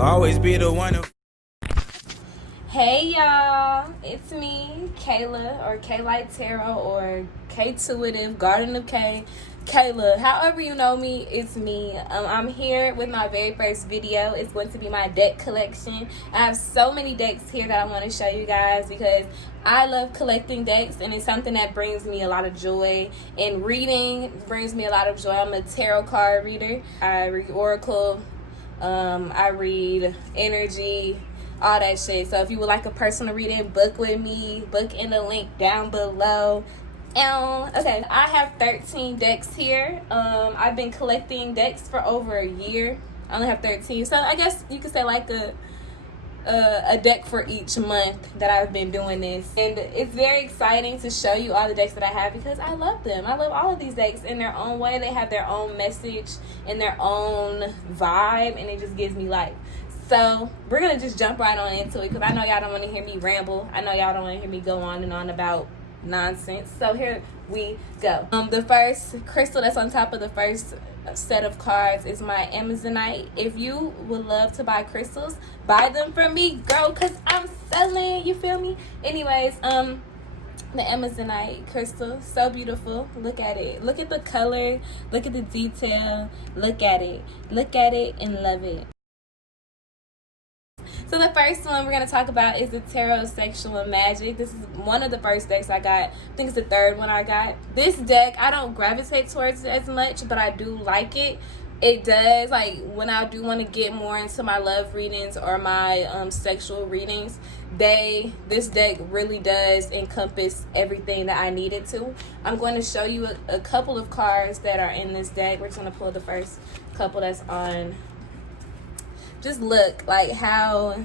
Always be the one who. Hey y'all, it's me, Kayla, or K-Light Tarot, or K-Tuitive, Garden of K, Kayla. However you know me, it's me. I'm here with my very first video. It's going to be my deck collection. I have so many decks here that I want to show you guys because I love collecting decks, and it's something that brings me a lot of joy. And reading brings me a lot of joy. I'm a tarot card reader. I read Oracle. I read energy, all that shit. So if you would like a personal reading, book with me. Book in the link down below. Okay, I have 13 decks here. I've been collecting decks for over a year. I only have 13, so I guess you could say like a deck for each month that I've been doing this. And it's very exciting to show you all the decks that I have because I love them. I love all of these decks in their own way. They have their own message and their own vibe, and it just gives me life. So we're gonna just jump right on into it because I know y'all don't want to hear me ramble. I know y'all don't want to hear me go on and on about nonsense. So here we go. The first crystal that's on top of the first set of cards is my Amazonite. If you would love to buy crystals, buy them from me, girl, because I'm selling. You feel me? Anyways, the Amazonite crystal, so beautiful. Look at it. Look at the color. Look at the detail. Look at it. Look at it and love it. So the first one we're going to talk about is the Tarot Sexual Magic. This is one of the first decks I got. I think it's the third one I got. This deck, I don't gravitate towards it as much, but I do like it. It does, like, when I do want to get more into my love readings or my sexual readings, this deck really does encompass everything that I needed to. I'm going to show you a couple of cards that are in this deck. We're just going to pull the first couple that's on. Just look like how,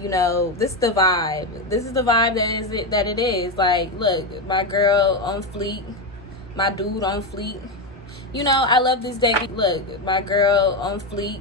you know, this is the vibe. This is the vibe that it is. Like, look, my girl on fleek, my dude on fleek. You know, I love this deck. Look, my girl on fleek,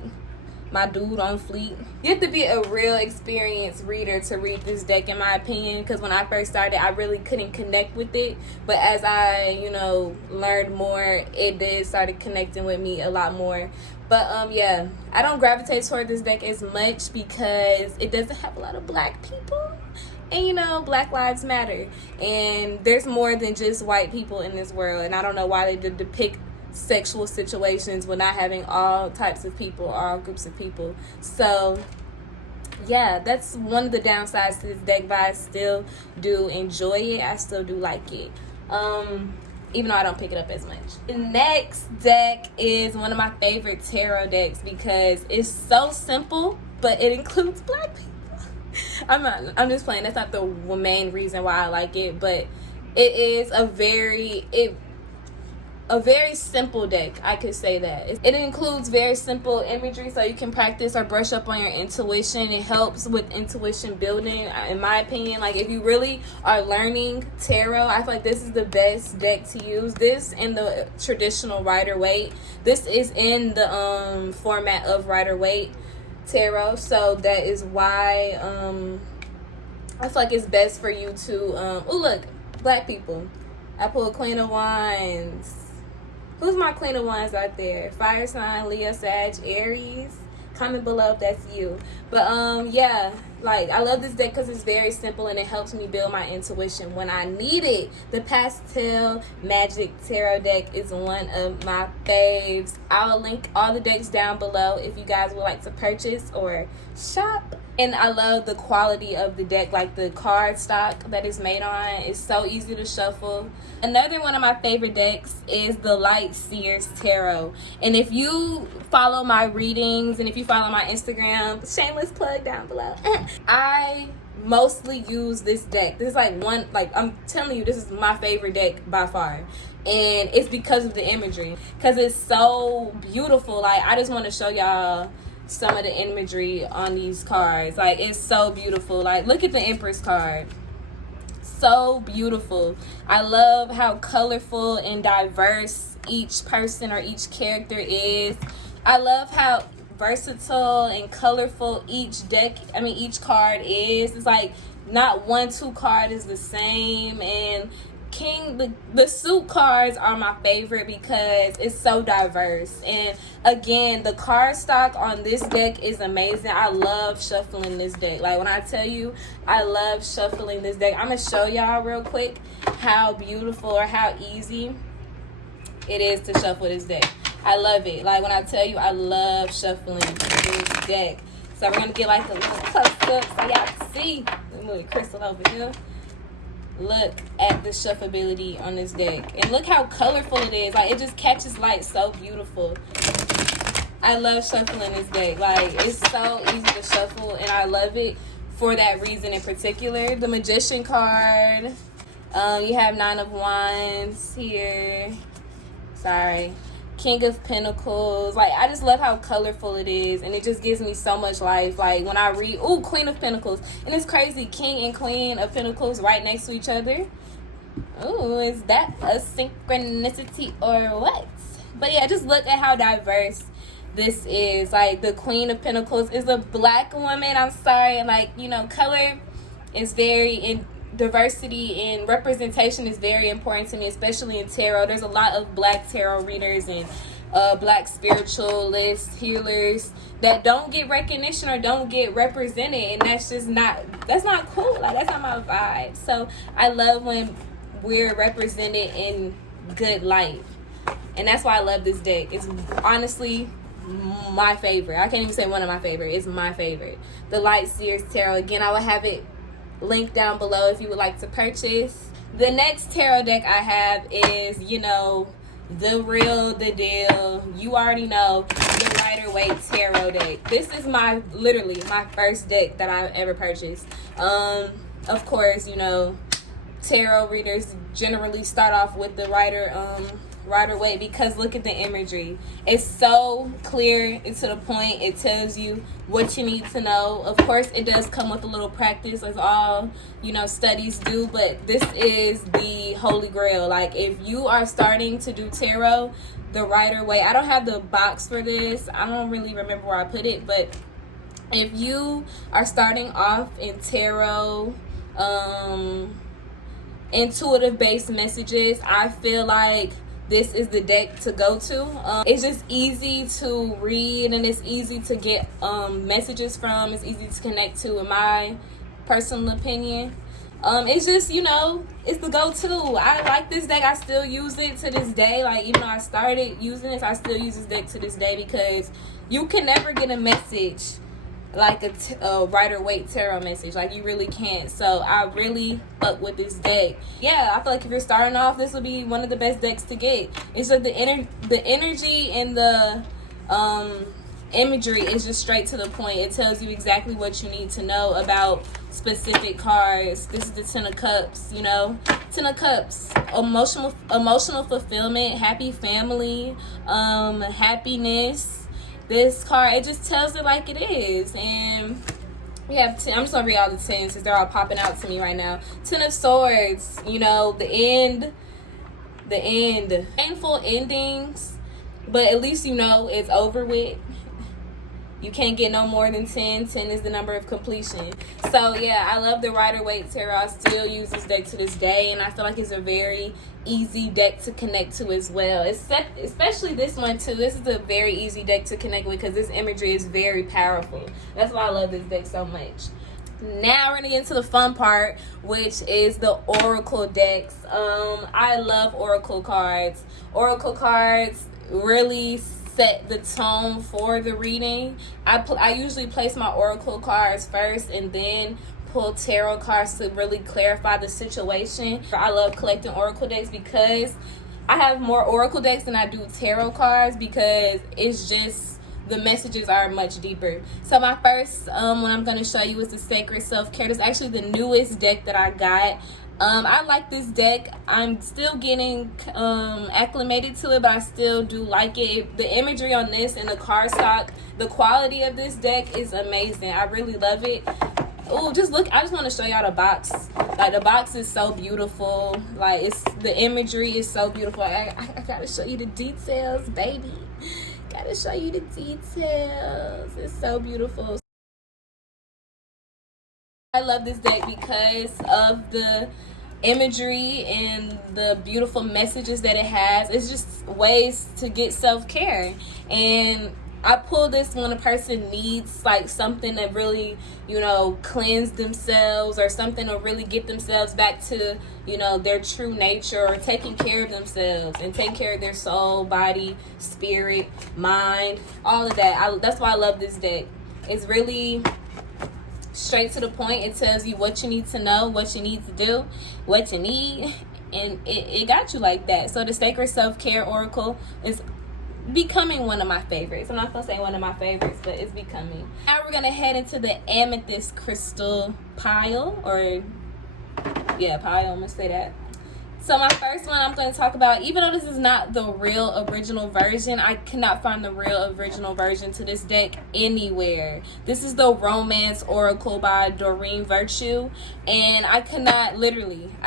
my dude on fleek. You have to be a real experienced reader to read this deck, in my opinion, because when I first started, I really couldn't connect with it. But as I, you know, learned more, it did started connecting with me a lot more. But yeah, I don't gravitate toward this deck as much because it doesn't have a lot of black people. And, you know, Black Lives Matter. And there's more than just white people in this world. And I don't know why they depict sexual situations when not having all types of people, all groups of people. So yeah, that's one of the downsides to this deck, but I still do enjoy it. I still do like it, even though I don't pick it up as much. The next deck is one of my favorite tarot decks because it's so simple, but it includes black people. I'm just playing. That's not the main reason why I like it, but it is a very simple deck. I could say that. It includes very simple imagery so you can practice or brush up on your intuition. It helps with intuition building, in my opinion. Like, if you really are learning tarot, I feel like this is the best deck to use. This in the traditional Rider-Waite. This is in the format of Rider-Waite tarot. So that is why I feel like it's best for you to oh, look, black people. I pulled Queen of Wands. Who's my Queen of Wands out there? Fire sign, Leo, Sag, Aries. Comment below if that's you. But yeah, like, I love this deck because it's very simple and it helps me build my intuition when I need it. The Pastel Magic Tarot deck is one of my faves. I'll link all the decks down below if you guys would like to purchase or shop. And I love the quality of the deck, like the card stock that it's made on. It's so easy to shuffle. Another one of my favorite decks is the Light Seers Tarot. And if you follow my readings and if you follow my Instagram, shameless plug down below, I mostly use this deck. This is like I'm telling you, this is my favorite deck by far. And it's because of the imagery. Because it's so beautiful. Like, I just want to show y'all some of the imagery on these cards. Like, it's so beautiful. Like, look at the Empress card. So beautiful. I love how colorful and diverse each person or each character is. I love how versatile and colorful each card is. It's like not 1-2 card is the same, and the suit cards are my favorite because it's so diverse. And again, the card stock on this deck is amazing. I love shuffling this deck. Like, when I tell you I love shuffling this deck, I'm gonna show y'all real quick how beautiful or how easy it is to shuffle this deck. I love it. Like, when I tell you I love shuffling this deck. So we're gonna get like a little close up so y'all can see. Let me move the crystal over here. Look at the shuffleability on this deck. And look how colorful it is. Like, it just catches light so beautiful. I love shuffling this deck. Like, it's so easy to shuffle, and I love it for that reason in particular. The Magician card. You have 9 of Wands here. Sorry. King of Pentacles. Like, I just love how colorful it is, and it just gives me so much life. Like, when I read, ooh, Queen of Pentacles, and it's crazy, King and Queen of Pentacles right next to each other. Ooh, is that a synchronicity or what? But yeah, just look at how diverse this is. Like, the Queen of Pentacles is a black woman. I'm sorry, like, you know, color is very in diversity and representation is very important to me, especially in tarot. There's a lot of black tarot readers and black spiritualists, healers that don't get recognition or don't get represented, and that's not cool. Like, that's not my vibe. So I love when we're represented in good light, and that's why I love this deck. It's honestly my favorite. I can't even say one of my favorite. It's my favorite. The Light Seers Tarot. Again, I will have it link down below if you would like to purchase. The next tarot deck I have is, you know, the real, the deal. You already know, the Rider-Waite Tarot deck. This is literally my first deck that I've ever purchased. Of course, you know, tarot readers generally start off with the Rider-Waite because look at the imagery. It's so clear and to the point. It tells you what you need to know. Of course, it does come with a little practice, as all, you know, studies do, but this is the holy grail. Like, if you are starting to do tarot, the Rider-Waite, I don't have the box for this. I don't really remember where I put it, but if you are starting off in tarot, intuitive based messages, I feel like this is the deck to go to. It's just easy to read, and it's easy to get messages from. It's easy to connect to, in my personal opinion. It's just, you know, it's the go-to. I like this deck. I still use it to this day. Like, even though I started using this, I still use this deck to this day because you can never get a message like a Rider-Waite tarot message. Like, you really can't. So I really fuck with this deck. Yeah, I feel like if you're starting off, this will be one of the best decks to get. It's like the energy and the imagery is just straight to the point. It tells you exactly what you need to know about specific cards. This is the 10 of Cups, you know. 10 of Cups, emotional fulfillment, happy family, happiness. This card, it just tells it like it is. And we have 10. I'm just gonna read all the 10s since they're all popping out to me right now. 10 of Swords, you know, the end. Painful endings, but at least you know it's over with. You can't get no more than 10. 10 is the number of completion. So yeah, I love the Rider-Waite Tarot. I still use this deck to this day, and I feel like it's a very easy deck to connect to as well. Especially this one too. This is a very easy deck to connect with because this imagery is very powerful. That's why I love this deck so much. Now we're gonna get into the fun part, which is the Oracle decks. I love Oracle cards. Oracle cards really set the tone for the reading. I usually place my Oracle cards first and then pull tarot cards to really clarify the situation. I love collecting Oracle decks because I have more Oracle decks than I do tarot cards because it's just, the messages are much deeper. So my first one I'm going to show you is the Sacred Self-Care. It's actually the newest deck that I got. I like this deck. I'm still getting acclimated to it, but I still do like it. The imagery on this and the card stock, the quality of this deck is amazing. I really love it. Oh, just look, I just want to show y'all the box. Like, the box is so beautiful. Like, the imagery is so beautiful. I gotta show you the details, baby. Gotta show you the details. It's so beautiful. I love this deck because of the imagery and the beautiful messages that it has. It's just ways to get self-care. And I pull this when a person needs like something to really, cleanse themselves, or something to really get themselves back to, their true nature, or taking care of themselves and taking care of their soul, body, spirit, mind, all of that. That's why I love this deck. It's really straight to the point. It tells you what you need to know, what you need to do, what you need, and it got you like that. So the Sacred Self-Care Oracle is becoming one of my favorites. I'm not gonna say one of my favorites, but it's becoming. Now we're gonna head into the amethyst crystal pile, pile, I'm gonna say that. So my first one I'm going to talk about, even though this is not the real original version, I cannot find the real original version to this deck anywhere. This is the Romance Oracle by Doreen Virtue, and I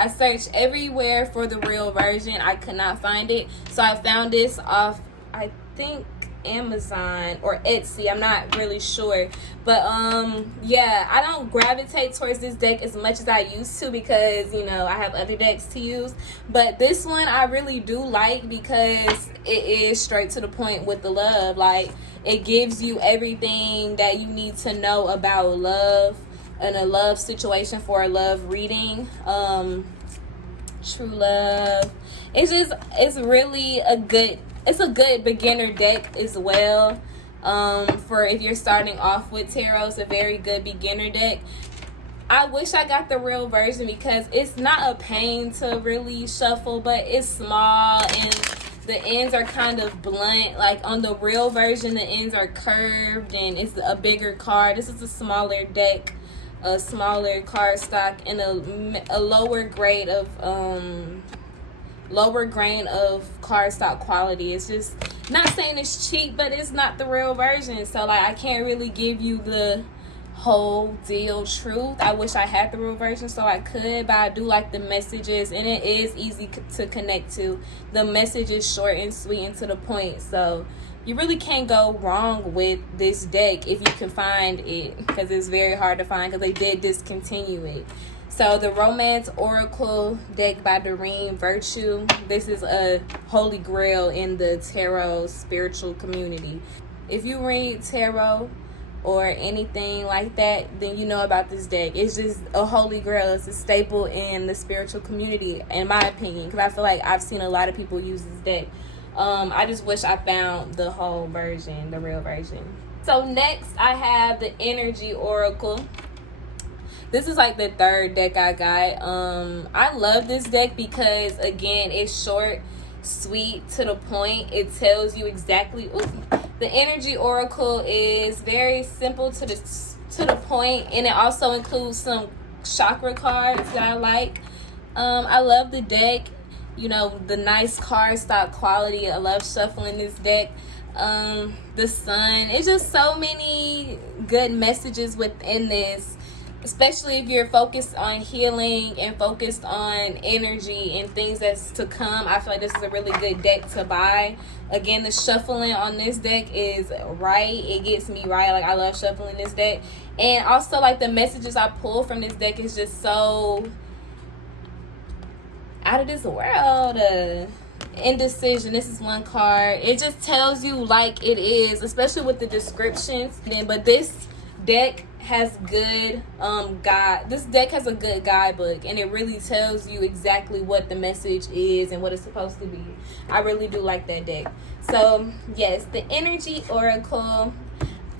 searched everywhere for the real version. I could not find it, so I found this off, I think, Amazon or Etsy. I'm not really sure, but I don't gravitate towards this deck as much as I used to, because I have other decks to use. But this one I really do like, because it is straight to the point with the love. Like, it gives you everything that you need to know about love and a love situation for a love reading. True love. It's really a good beginner deck as well. For if you're starting off with tarot, it's a very good beginner deck. I wish I got the real version, because it's not a pain to really shuffle, but it's small and the ends are kind of blunt. Like on the real version, the ends are curved and it's a bigger card. This is a smaller deck, a smaller card stock, and a lower grade of cardstock quality. It's just, not saying it's cheap, but it's not the real version. So like, I can't really give you the whole deal truth. I wish I had the real version so I could, but I do like the messages, and it is easy to connect to. The message is short and sweet and to the point, so you really can't go wrong with this deck if you can find it, because it's very hard to find, because they did discontinue it. So the Romance Oracle deck by Doreen Virtue, this is a holy grail in the tarot spiritual community. If you read tarot or anything like that, then you know about this deck. It's just a holy grail. It's a staple in the spiritual community, in my opinion, because I feel like I've seen a lot of people use this deck. I just wish I found the whole version, the real version. So next I have the Energy Oracle. This is like the third deck I got. I love this deck because, again, it's short, sweet, to the point. It tells you exactly. The Energy Oracle is very simple to the point, and it also includes some chakra cards that I like. I love the deck. The nice cardstock quality. I love shuffling this deck. The sun. It's just so many good messages within this. Especially if you're focused on healing and focused on energy and things that's to come, I feel like this is a really good deck to buy. Again, the shuffling on this deck is right. It gets me right. Like, I love shuffling this deck. And also, like, the messages I pull from this deck is just so out of this world. Indecision. This is one card. It just tells you like it is, especially with the descriptions. But this deck has good this deck has a good guidebook, and it really tells you exactly what the message is and what it's supposed to be. I really do like that deck. So yes, the Energy Oracle,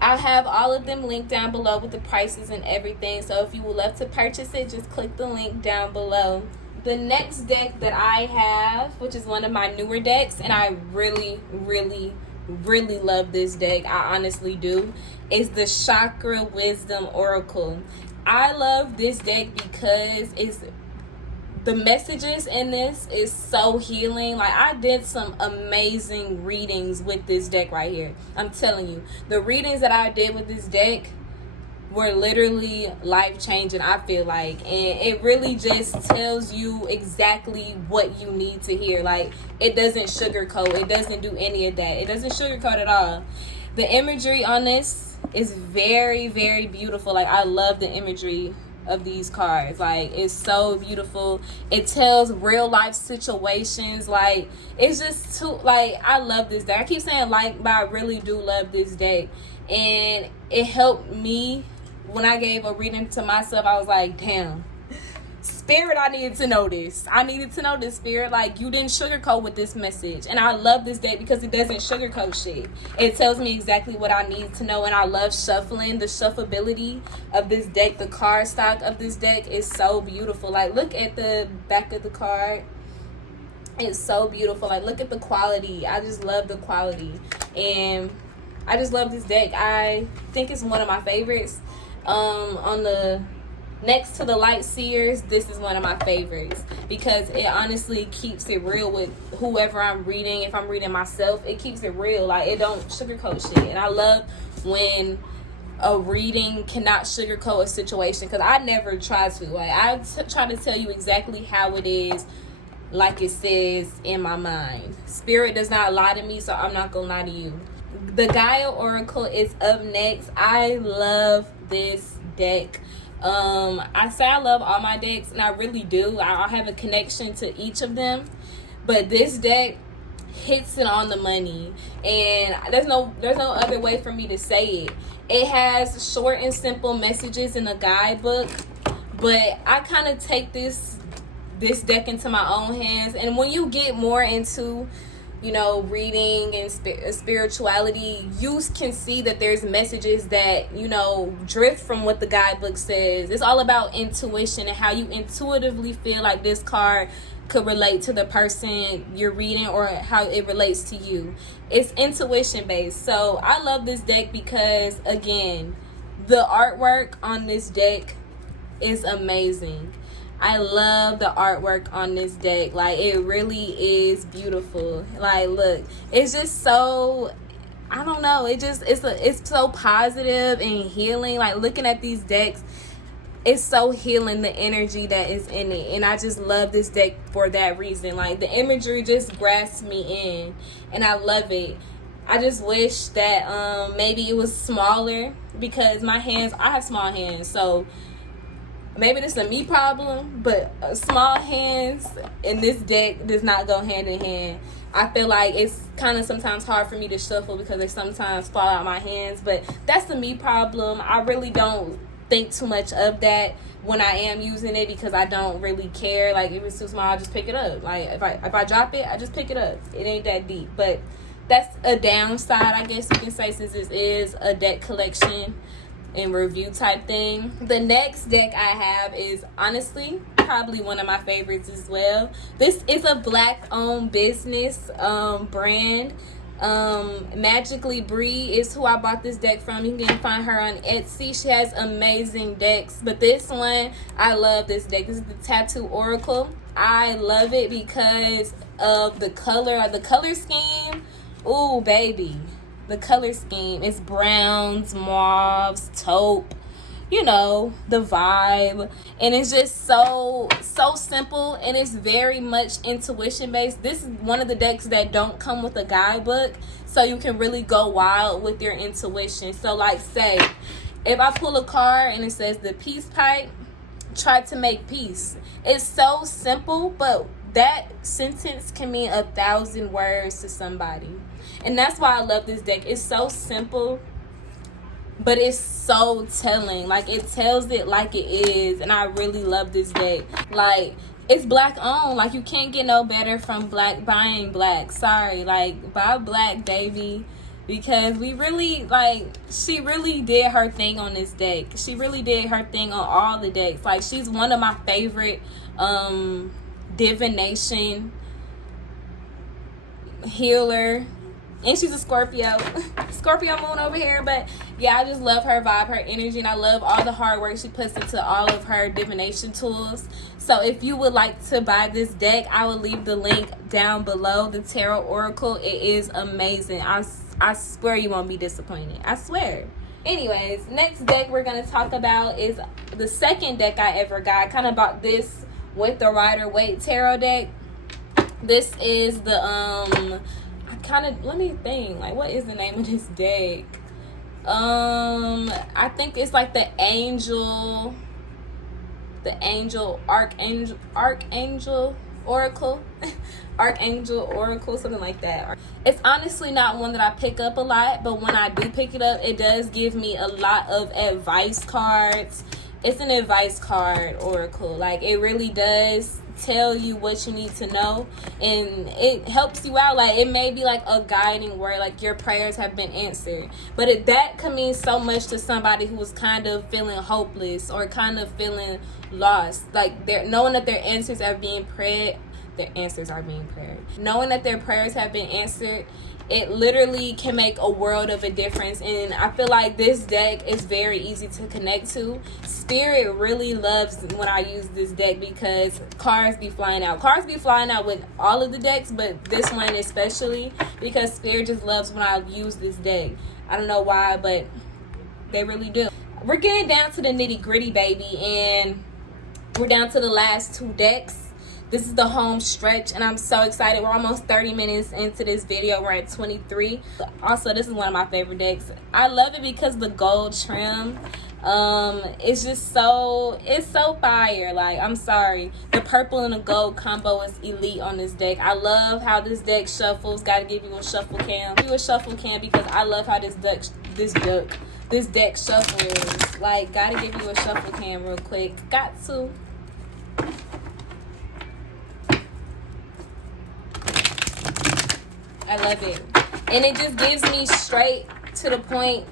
I have all of them linked down below with the prices and everything. So if you would love to purchase it, just click the link down below. The next deck that I have, which is one of my newer decks, and I really love this deck, I honestly do, is the Chakra Wisdom Oracle. I love this deck because the messages in this is so healing. Like, I did some amazing readings with this deck right here. I'm telling you, the readings that I did with this deck were literally life-changing, I feel like. And it really just tells you exactly what you need to hear. Like, it doesn't sugarcoat. It doesn't do any of that. It doesn't sugarcoat at all. The imagery on this is very, very beautiful. Like, I love the imagery of these cards. Like, it's so beautiful. It tells real life situations. Like, it's just too, like, I love this deck. I keep saying like, but I really do love this deck. And it helped me when I gave a reading to myself. I was like, damn, Spirit, I needed to know this. I needed to know this, Spirit. Like, you didn't sugarcoat with this message. And I love this deck because it doesn't sugarcoat shit. It tells me exactly what I need to know. And I love shuffling. The shuffleability of this deck, the card stock of this deck is so beautiful. Like, look at the back of the card. It's so beautiful. Like, look at the quality. I just love the quality. And I just love this deck. I think it's one of my favorites. On the next to the Light Seers, this is one of my favorites because it honestly keeps it real with whoever I'm reading. If I'm reading myself, it keeps it real. Like, it don't sugarcoat shit. And I love when a reading cannot sugarcoat a situation, because I never try to. Like, I try to tell you exactly how it is, like it says in my mind. Spirit does not lie to me, so I'm not gonna lie to you. The Gaia Oracle is up next. I love this deck. I say I love all my decks, and I really do. I have a connection to each of them, but this deck hits it on the money, and there's no other way for me to say it. It has short and simple messages in the guidebook, but I kind of take this deck into my own hands. And when you get more into, you know, reading and spirituality, you can see that there's messages that, you know, drift from what the guidebook says. It's all about intuition and how you intuitively feel like this card could relate to the person you're reading, or how it relates to you. It's intuition based. So I love this deck because, again, the artwork on this deck is amazing. I love the artwork on this deck. Like, it really is beautiful. Like, look, it's just so, I don't know, it's so positive and healing. Like, looking at these decks, it's so healing, the energy that is in it. And I just love this deck for that reason. Like, the imagery just grasps me in, and I love it. I just wish that maybe it was smaller, because my hands, I have small hands, so maybe this is a me problem, but small hands in this deck does not go hand in hand. I feel like it's kind of sometimes hard for me to shuffle because they sometimes fall out my hands, but that's the me problem. I really don't think too much of that when I am using it, because I don't really care. Like, if it's too small, I just pick it up. Like, if I drop it, I just pick it up. It ain't that deep. But that's a downside, I guess you can say, since this is a deck collection and review type thing. The next deck I have is honestly probably one of my favorites as well. This is a black owned business brand. Magically Bree is who I bought this deck from. You can find her on Etsy. She has amazing decks, but this one, I love this deck. This is the Tattoo Oracle. I love it because of the color scheme. Ooh, baby. The color scheme is browns, mauves, taupe, you know, the vibe. And it's just so simple, and it's very much intuition based. This is one of the decks that don't come with a guidebook, so you can really go wild with your intuition. So, like, say if I pull a card and it says the peace pipe, try to make peace. It's so simple, but that sentence can mean 1,000 words to somebody. And that's why I love this deck. It's so simple, but it's so telling. Like, it tells it like it is. And I really love this deck. Like, it's black owned. Like, you can't get no better from buying black. Sorry. Like, buy black, baby. Because we really, like, she really did her thing on this deck. She really did her thing on all the decks. Like, she's one of my favorite divination healer. And she's a Scorpio moon over here. But yeah, I just love her vibe, her energy, and I love all the hard work she puts into all of her divination tools. So if you would like to buy this deck, I will leave the link down below. The Tarot Oracle, it is amazing. I swear you won't be disappointed. I swear. Anyways, next deck we're going to talk about is the second deck I ever got. I kind of bought this with the Rider-Waite Tarot deck. This is the let me think, like, what is the name of this deck? I think it's like the Angel the Archangel Oracle. Archangel Oracle, something like that. It's honestly not one that I pick up a lot, but when I do pick it up, it does give me a lot of advice cards. It's an advice card oracle. Like, it really does tell you what you need to know, and it helps you out. Like, it may be like a guiding word, like your prayers have been answered, but that can mean so much to somebody who was kind of feeling hopeless or kind of feeling lost. Like, they're knowing that their answers are being prayed. Knowing that their prayers have been answered, it literally can make a world of a difference. And I feel like this deck is very easy to connect to. Spirit really loves when I use this deck because cards be flying out. Cards be flying out with all of the decks, but this one especially, because Spirit just loves when I use this deck. I don't know why, but they really do. We're getting down to the nitty gritty, baby, and we're down to the last 2 decks. This is the home stretch, and I'm so excited. We're almost 30 minutes into this video. We're at 23. Also, this is one of my favorite decks. I love it because the gold trim, it's just so fire. Like, I'm sorry, the purple and the gold combo is elite on this deck. I love how this deck shuffles. Gotta give you a shuffle cam. Because I love how this deck shuffles. Like, gotta give you a shuffle cam real quick. Got to. I love it, and it just gives me straight to the point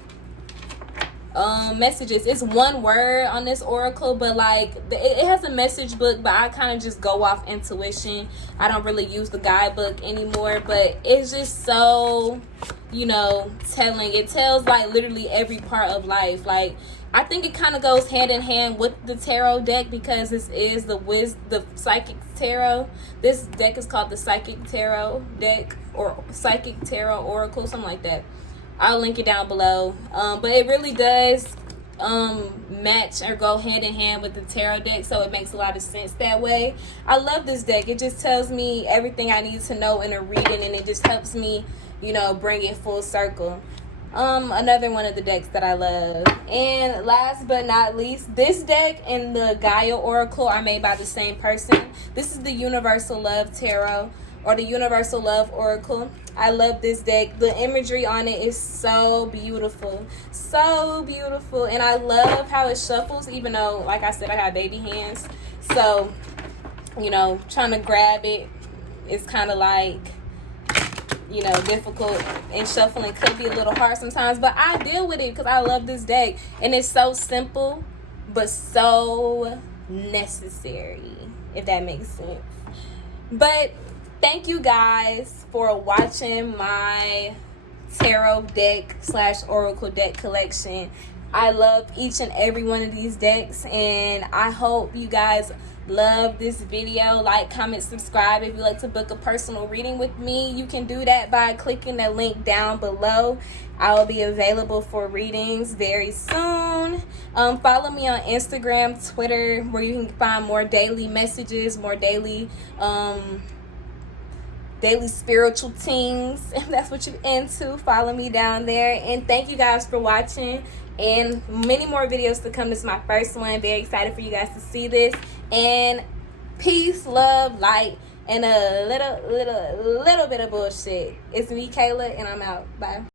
messages. It's one word on this oracle, but like it has a message book, but I kind of just go off intuition. I don't really use the guidebook anymore, but it's just so, telling. It tells like literally every part of life. Like, I think it kind of goes hand in hand with the tarot deck because this is the Psychic Tarot. This deck is called the Psychic Tarot deck or Psychic Tarot Oracle, something like that. I'll link it down below. But it really does match or go hand in hand with the tarot deck, so it makes a lot of sense that way. I love this deck. It just tells me everything I need to know in a reading, and it just helps me, bring it full circle. Another one of the decks that I love. And last but not least, this deck and the Gaia Oracle are made by the same person. This is the Universal Love Tarot or the Universal Love Oracle. I love this deck. The imagery on it is so beautiful. So beautiful. And I love how it shuffles, even though, like I said, I got baby hands. So, trying to grab it is kind of like, difficult, and shuffling could be a little hard sometimes, but I deal with it because I love this deck, and it's so simple but so necessary, if that makes sense. But thank you guys for watching my tarot deck / oracle deck collection. I love each and every one of these decks, and I hope you guys love this video. Like, comment, subscribe. If you'd like to book a personal reading with me, you can do that by clicking the link down below. I will be available for readings very soon. Follow me on Instagram, Twitter, where you can find more daily messages, more daily spiritual things. If that's what you're into, follow me down there. And thank you guys for watching, and many more videos to come. This is my first one. Very excited for you guys to see this. And peace, love, light, and a little bit of bullshit. It's me, Kayla, and I'm out. Bye.